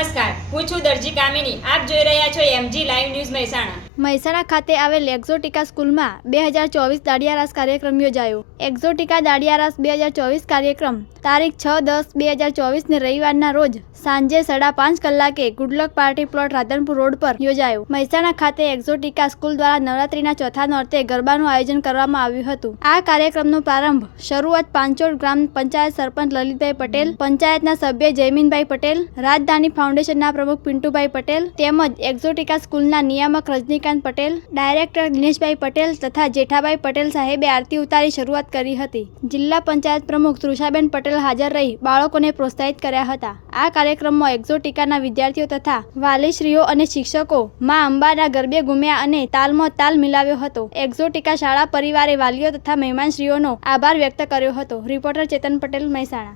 હું છું દરજી કામિની. આપ જોઈ રહ્યા છો MG live news Mehsana. Mehsana ખાતે આવેલ એક્ઝોટિકા સ્કૂલમાં બે હજાર ચોવીસ દાડિયારાસ કાર્યક્રમ યોજાયો. એક્ઝોટિકા દાડિયારાસ બે હજાર ચોવીસ કાર્યક્રમ તારીખ છ દસ બે હજાર ચોવીસને રવિવારના રોજ સાંજે સાડા પાંચ કલાકે good luck party plot Radhanpur road પર યોજાયો. મહેસાણા ખાતે એક્ઝોટિકા સ્કૂલ દ્વારા નવરાત્રીના ચોથા નોરતે ગરબાનું આયોજન કરવામાં આવ્યું હતું. આ કાર્યક્રમનો પ્રારંભ શરૂઆત પાંચોડ ગ્રામ પંચાયત સરપંચ લલિતભાઈ પટેલ, પંચાયતના સભ્ય જયમીનભાઈ પટેલ, રાજધાની ફાઉન્ડેશનના પ્રમુખ પિન્ટુભાઈ પટેલ તેમજ એક્ઝોટિકા સ્કૂલના નિયામક રજનીકાંત પટેલ, ડાયરેક્ટર દિનેશભાઈ પટેલ તથા જેઠાભાઈ પટેલ સાહેબે આરતી ઉતારી શરૂઆત કરી હતી. જિલ્લા પંચાયત પ્રમુખ તૃષાબેન પટેલ હાજર રહી બાળકોને પ્રોત્સાહિત કર્યા હતા. આ કાર્યક્રમમાં એક્ઝોટિકાના વિદ્યાર્થીઓ તથા વાલીશ્રીઓ અને શિક્ષકો માં અંબાના ગરબે ગુમ્યા અને તાલમાં તાલ મિલાવ્યો હતો. એક્ઝોટિકા શાળા પરિવારે વાલીઓ તથા મહેમાનશ્રીઓનો આભાર વ્યક્ત કર્યો હતો. રિપોર્ટર ચેતન પટેલ મહેસાણા.